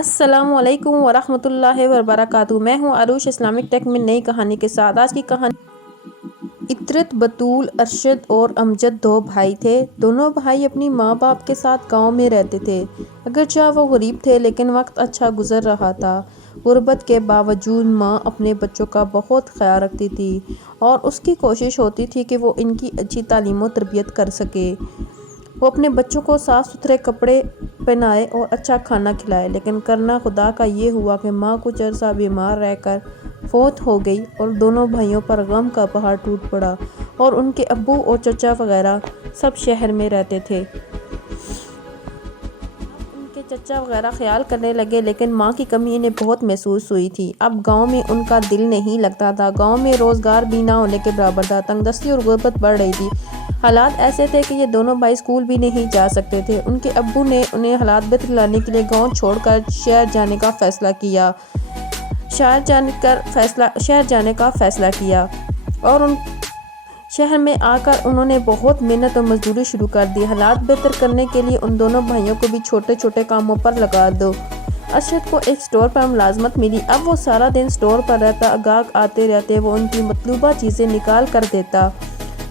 السلام علیکم ورحمۃ اللہ وبرکاتہ۔ میں ہوں عروش اسلامک ٹیک میں نئی کہانی کے ساتھ۔ آج کی کہانی عطرت، بطول، ارشد اور امجد دو بھائی تھے۔ دونوں بھائی اپنی ماں باپ کے ساتھ گاؤں میں رہتے تھے۔ اگرچہ وہ غریب تھے لیکن وقت اچھا گزر رہا تھا۔ غربت کے باوجود ماں اپنے بچوں کا بہت خیال رکھتی تھی اور اس کی کوشش ہوتی تھی کہ وہ ان کی اچھی تعلیم و تربیت کر سکے۔ وہ اپنے بچوں کو صاف ستھرے کپڑے پہنائے اور اچھا کھانا کھلائے، لیکن کرنا خدا کا یہ ہوا کہ ماں کچھ عرصہ بیمار رہ کر فوت ہو گئی اور دونوں بھائیوں پر غم کا پہاڑ ٹوٹ پڑا اور ان کے ابو اور چچا وغیرہ سب شہر میں رہتے تھے۔ ان کے چچا وغیرہ خیال کرنے لگے لیکن ماں کی کمی انہیں بہت محسوس ہوئی تھی۔ اب گاؤں میں ان کا دل نہیں لگتا تھا۔ گاؤں میں روزگار بھی نہ ہونے کے برابر تھا۔ تنگ دستی اور غربت بڑھ رہی تھی۔ حالات ایسے تھے کہ یہ دونوں بھائی اسکول بھی نہیں جا سکتے تھے۔ ان کے ابو نے انہیں حالات بہتر لانے کے لیے گاؤں چھوڑ کر شہر جانے کا فیصلہ کیا اور شہر میں آ کر انہوں نے بہت محنت اور مزدوری شروع کر دی۔ حالات بہتر کرنے کے لیے ان دونوں بھائیوں کو بھی چھوٹے چھوٹے کاموں پر لگا دو۔ ارشد کو ایک اسٹور پر ملازمت ملی۔ اب وہ سارا دن اسٹور پر رہتا، گاہک آتے رہتے، وہ ان کی مطلوبہ چیزیں نکال کر دیتا۔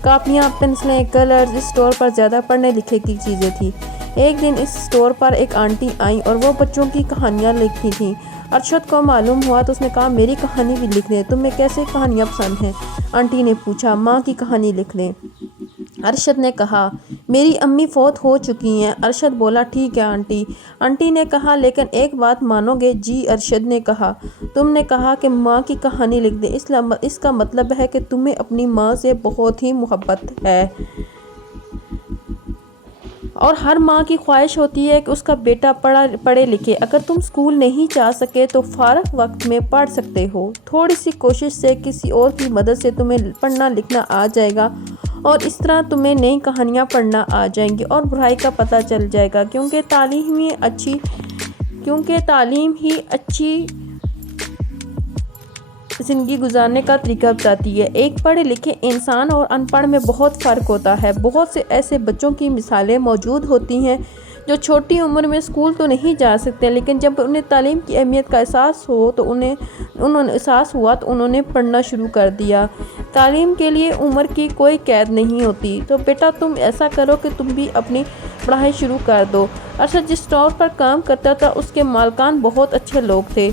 کاپیاں، پنسلیں، کلرز، اس اسٹور پر زیادہ پڑھنے لکھنے کی چیزیں تھیں۔ ایک دن اس اسٹور پر ایک آنٹی آئیں اور وہ بچوں کی کہانیاں لکھتی تھیں۔ ارشد کو معلوم ہوا تو اس نے کہا، میری کہانی بھی لکھ دیں۔ تمہیں کیسے کہانیاں پسند ہیں؟ آنٹی نے پوچھا۔ ماں کی کہانی لکھ دیں، ارشد نے کہا۔ میری امی فوت ہو چکی ہیں۔ ارشد بولا، ٹھیک ہے آنٹی۔ آنٹی نے کہا، لیکن ایک بات مانو گے؟ جی، ارشد نے کہا۔ تم نے کہا کہ ماں کی کہانی لکھ دیں، اس کا مطلب ہے کہ تمہیں اپنی ماں سے بہت ہی محبت ہے اور ہر ماں کی خواہش ہوتی ہے کہ اس کا بیٹا پڑھے لکھے۔ اگر تم اسکول نہیں جا سکے تو فارغ وقت میں پڑھ سکتے ہو۔ تھوڑی سی کوشش سے، کسی اور کی مدد سے تمہیں پڑھنا لکھنا آ جائے گا اور اس طرح تمہیں نئی کہانیاں پڑھنا آ جائیں گی اور برائی کا پتہ چل جائے گا، کیونکہ تعلیم ہی اچھی زندگی گزارنے کا طریقہ بتاتی ہے۔ ایک پڑھے لکھے انسان اور ان پڑھ میں بہت فرق ہوتا ہے۔ بہت سے ایسے بچوں کی مثالیں موجود ہوتی ہیں جو چھوٹی عمر میں اسکول تو نہیں جا سکتے، لیکن جب انہیں تعلیم کی اہمیت کا احساس ہوا تو انہوں نے پڑھنا شروع کر دیا۔ تعلیم کے لیے عمر کی کوئی قید نہیں ہوتی۔ تو بیٹا تم ایسا کرو کہ تم بھی اپنی پڑھائی شروع کر دو۔ ارشد جس اسٹور پر کام کرتا تھا اس کے مالکان بہت اچھے لوگ تھے۔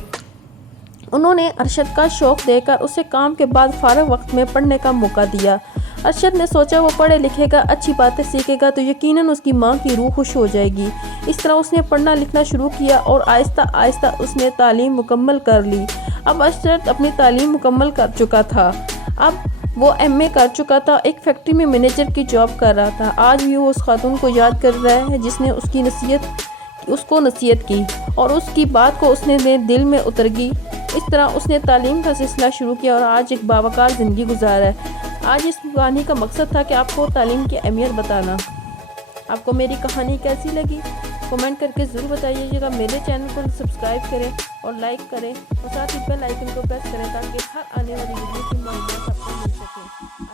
انہوں نے ارشد کا شوق دیکھ کر اسے کام کے بعد فارغ وقت میں پڑھنے کا موقع دیا۔ ارشد نے سوچا وہ پڑھے لکھے گا، اچھی باتیں سیکھے گا تو یقیناً اس کی ماں کی روح خوش ہو جائے گی۔ اس طرح اس نے پڑھنا لکھنا شروع کیا اور آہستہ آہستہ اس نے تعلیم مکمل کر لی۔ اب ارشد اپنی تعلیم مکمل کر چکا تھا۔ اب وہ MA کر چکا تھا، ایک فیکٹری میں مینیجر کی جاب کر رہا تھا۔ آج بھی وہ اس خاتون کو یاد کر رہا ہے جس نے اس کو نصیحت کی اور اس کی بات کو اس نے دل میں اتر گئی۔ اس طرح اس نے تعلیم کا سلسلہ شروع کیا اور آج ایک باوقار زندگی گزارا ہے۔ آج اس کہانی کا مقصد تھا کہ آپ کو تعلیم کی اہمیت بتانا۔ آپ کو میری کہانی کیسی لگی؟ کمنٹ کر کے ضرور بتائیے گا۔ میرے چینل کو سبسکرائب کریں اور لائک کریں اور ساتھ ہی بیل آئیکن کو پریس کریں تاکہ ہر آنے والی ویڈیو کی معلومات آپ کو مل سکے۔